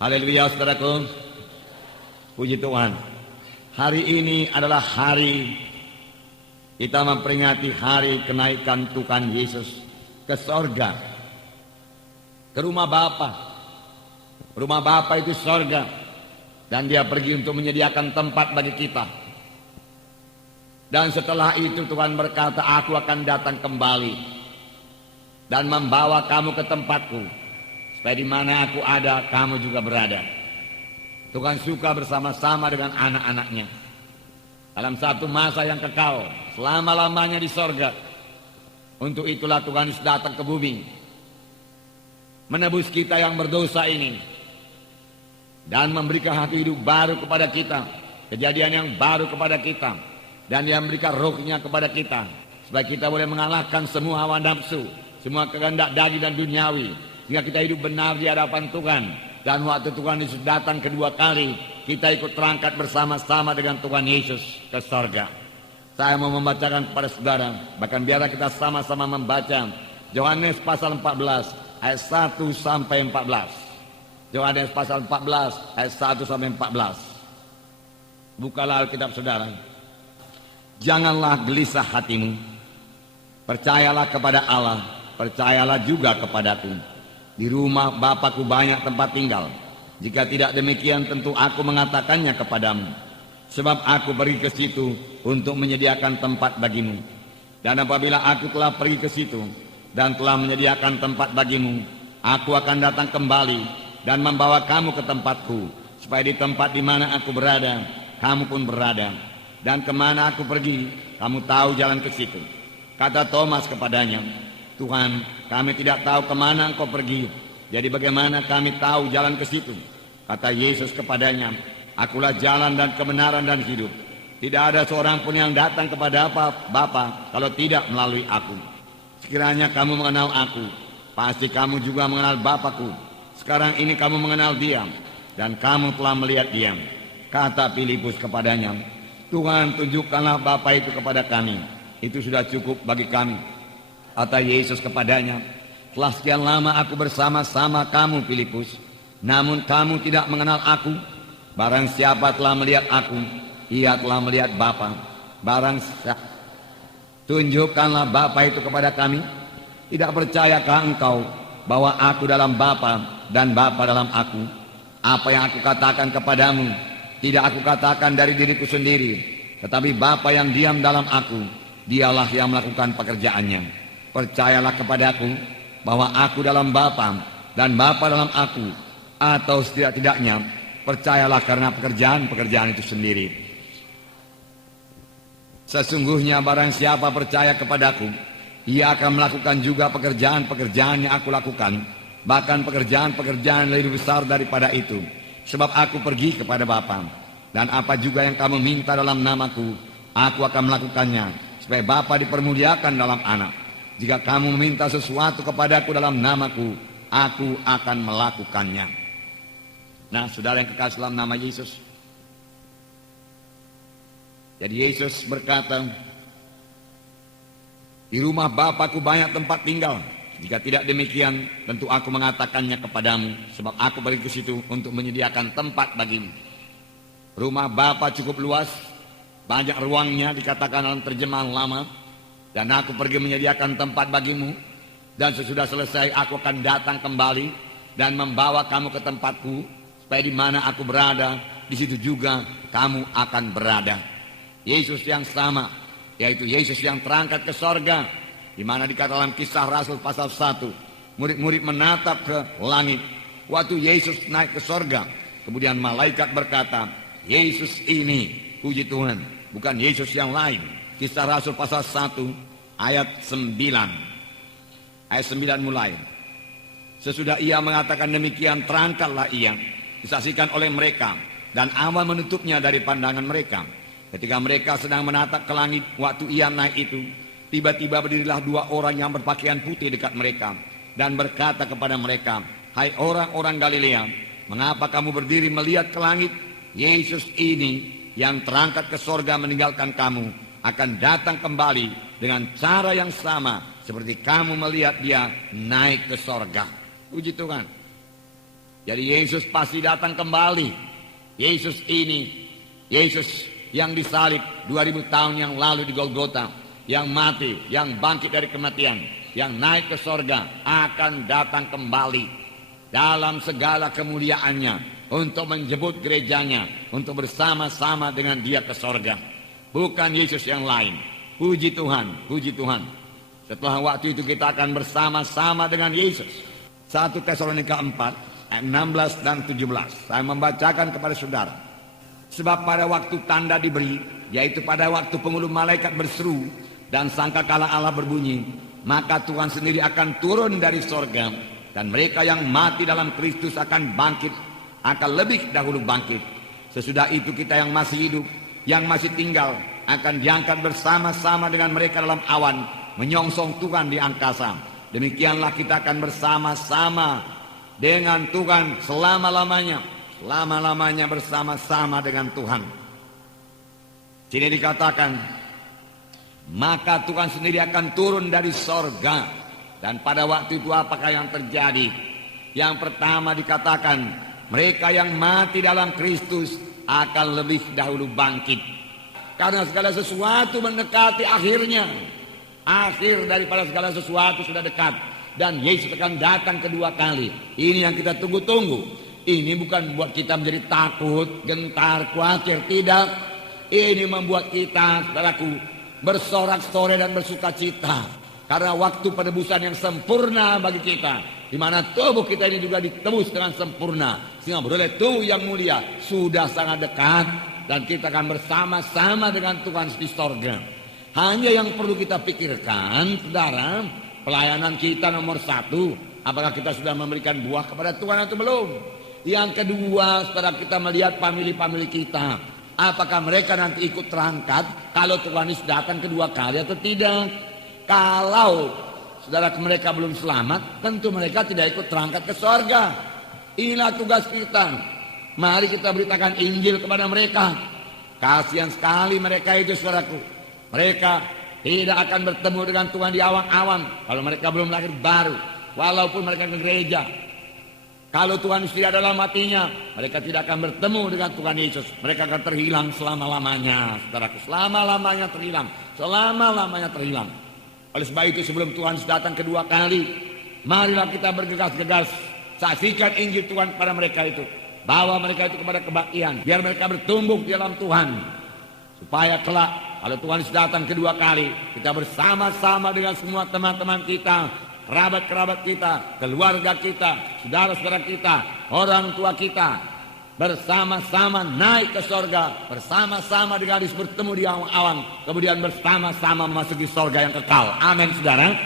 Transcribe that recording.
Haleluya saudaraku. Puji Tuhan. Hari ini adalah hari kita memperingati hari kenaikan Tuhan Yesus ke sorga, ke rumah Bapa. Rumah Bapa itu sorga, dan dia pergi untuk menyediakan tempat bagi kita. Dan setelah itu Tuhan berkata, aku akan datang kembali dan membawa kamu ke tempatku, supaya di mana aku ada, kamu juga berada. Tuhan suka bersama-sama dengan anak-anaknya dalam satu masa yang kekal, selama-lamanya di sorga. Untuk itulah Tuhan Yesus datang ke bumi, menebus kita yang berdosa ini, dan memberikan hati hidup baru kepada kita, kejadian yang baru kepada kita, dan dia memberikan rohnya kepada kita, supaya kita boleh mengalahkan semua hawa nafsu, semua kehendak daging dan duniawi, sehingga kita hidup benar di hadapan Tuhan. Dan waktu Tuhan Yesus datang kedua kali, kita ikut terangkat bersama-sama dengan Tuhan Yesus ke sorga. Saya mau membacakan kepada saudara, bahkan biarlah kita sama-sama membaca Yohanes pasal 14 ayat 1 sampai 14. Yohanes pasal 14 ayat 1 sampai 14. Bukalah Alkitab saudara. Janganlah gelisah hatimu. Percayalah kepada Allah, percayalah juga kepadaku. Di rumah Bapakku banyak tempat tinggal. Jika tidak demikian, tentu aku mengatakannya kepadamu. Sebab aku pergi ke situ untuk menyediakan tempat bagimu. Dan apabila aku telah pergi ke situ dan telah menyediakan tempat bagimu, aku akan datang kembali dan membawa kamu ke tempatku, supaya di tempat di mana aku berada, kamu pun berada. Dan kemana aku pergi, kamu tahu jalan ke situ. Kata Thomas kepadanya, Tuhan, kami tidak tahu kemana engkau pergi, jadi bagaimana kami tahu jalan ke situ? Kata Yesus kepadanya, akulah jalan dan kebenaran dan hidup. Tidak ada seorang pun yang datang kepada Bapa kalau tidak melalui aku. Sekiranya kamu mengenal aku, pasti kamu juga mengenal Bapakku. Sekarang ini kamu mengenal Dia, dan kamu telah melihat Dia. Kata Filipus kepadanya, Tuhan, tunjukkanlah Bapa itu kepada kami, itu sudah cukup bagi kami. Kata Yesus kepadanya, telah sekian lama aku bersama-sama kamu, Filipus, namun kamu tidak mengenal aku. Barang siapa telah melihat aku, ia telah melihat Bapa. Tunjukkanlah Bapa itu kepada kami. Tidak percayakah engkau bahwa aku dalam Bapa dan Bapa dalam aku? Apa yang aku katakan kepadamu, tidak aku katakan dari diriku sendiri, tetapi Bapa yang diam dalam aku, dialah yang melakukan pekerjaannya. Percayalah kepadaku bahwa aku dalam Bapa dan Bapa dalam aku, atau setidak-tidaknya percayalah karena pekerjaan-pekerjaan itu sendiri. Sesungguhnya barang siapa percaya kepadaku, ia akan melakukan juga pekerjaan-pekerjaan yang aku lakukan, bahkan pekerjaan-pekerjaan lebih besar daripada itu. Sebab aku pergi kepada Bapa, dan apa juga yang kamu minta dalam namaku, aku akan melakukannya, supaya Bapa dipermuliakan dalam anak. Jika kamu meminta sesuatu kepadaku dalam namaku, aku akan melakukannya. Nah, saudara yang kekasih dalam nama Yesus. Jadi Yesus berkata, di rumah Bapakku banyak tempat tinggal. Jika tidak demikian, tentu aku mengatakannya kepadamu, sebab aku pergi ke situ untuk menyediakan tempat bagimu. Rumah Bapa cukup luas, banyak ruangnya, dikatakan dalam terjemahan lama. Dan aku pergi menyediakan tempat bagimu, dan sesudah selesai aku akan datang kembali dan membawa kamu ke tempatku, supaya di mana aku berada, di situ juga kamu akan berada. Yesus yang sama, yaitu Yesus yang terangkat ke sorga, di mana dikatakan dalam Kisah Rasul pasal 1, murid-murid menatap ke langit. Waktu Yesus naik ke sorga, kemudian malaikat berkata, Yesus ini, puji Tuhan, bukan Yesus yang lain. Kisah Rasul pasal 1 ayat 9. Ayat 9 mulai. Sesudah ia mengatakan demikian, terangkatlah ia, disaksikan oleh mereka, dan awan menutupnya dari pandangan mereka. Ketika mereka sedang menatap ke langit, waktu ia naik itu, tiba-tiba berdirilah dua orang yang berpakaian putih dekat mereka, dan berkata kepada mereka, hai orang-orang Galilea, mengapa kamu berdiri melihat ke langit? Yesus ini yang terangkat ke sorga meninggalkan kamu, akan datang kembali dengan cara yang sama seperti kamu melihat dia naik ke sorga. Puji Tuhan. Jadi Yesus pasti datang kembali. Yesus ini, Yesus yang disalib 2000 tahun yang lalu di Golgota, yang mati, yang bangkit dari kematian, yang naik ke sorga, akan datang kembali dalam segala kemuliaannya untuk menjemput gerejanya, untuk bersama-sama dengan dia ke sorga. Bukan Yesus yang lain. Puji Tuhan, puji Tuhan. Setelah waktu itu kita akan bersama-sama dengan Yesus. 1 Tesalonika 4 ayat 16 dan 17. Saya membacakan kepada saudara. Sebab pada waktu tanda diberi, yaitu pada waktu penghulu malaikat berseru dan sangkakala Allah berbunyi, maka Tuhan sendiri akan turun dari sorga, dan mereka yang mati dalam Kristus akan bangkit, akan lebih dahulu bangkit. Sesudah itu kita yang masih hidup, yang masih tinggal, akan diangkat bersama-sama dengan mereka dalam awan, menyongsong Tuhan di angkasa. Demikianlah kita akan bersama-sama dengan Tuhan selama-lamanya. Selama-lamanya bersama-sama dengan Tuhan. Sini dikatakan, maka Tuhan sendiri akan turun dari sorga. Dan pada waktu itu apakah yang terjadi? Yang pertama dikatakan, mereka yang mati dalam Kristus akan lebih dahulu bangkit. Karena segala sesuatu mendekati akhirnya. Akhir daripada segala sesuatu sudah dekat. Dan Yesus akan datang kedua kali. Ini yang kita tunggu-tunggu. Ini bukan membuat kita menjadi takut, gentar, khawatir. Tidak. Ini membuat kita, saudaraku, bersorak-sorai dan bersuka cita. Karena waktu penebusan yang sempurna bagi kita, di mana tubuh kita ini juga ditebus dengan sempurna, sehingga beroleh tubuh yang mulia, sudah sangat dekat. Dan kita akan bersama-sama dengan Tuhan di sorga. Hanya yang perlu kita pikirkan, saudara, pelayanan kita nomor 1, apakah kita sudah memberikan buah kepada Tuhan atau belum? Yang kedua, saudara, kita melihat famili-famili kita, apakah mereka nanti ikut terangkat kalau Tuhan Yesus datang kedua kali atau tidak. Kalau saudara mereka belum selamat, tentu mereka tidak ikut terangkat ke sorga. Inilah tugas kita. Mari kita beritakan Injil kepada mereka. Kasihan sekali mereka itu, saudaraku. Mereka tidak akan bertemu dengan Tuhan di awan-awan kalau mereka belum lahir baru, walaupun mereka ke gereja. Kalau Tuhan Yesus tidak dalam hatinya, mereka tidak akan bertemu dengan Tuhan Yesus. Mereka akan terhilang selama-lamanya, saudaraku. Selama-lamanya terhilang. Selama-lamanya terhilang. Oleh sebab itu, sebelum Tuhan Yesus datang kedua kali, marilah kita bergegas-gegas saksikan Injil Tuhan kepada mereka itu. Bawa mereka itu kepada kebaktian, biar mereka bertumbuh di dalam Tuhan. Supaya kelak kalau Tuhan Yesus datang kedua kali, kita bersama-sama dengan semua teman-teman kita, kerabat-kerabat kita, keluarga kita, saudara-saudara kita, orang tua kita, bersama-sama naik ke sorga, bersama-sama dengan Yesus bertemu di awan-awan, kemudian bersama-sama memasuki sorga yang kekal. Amin, saudara.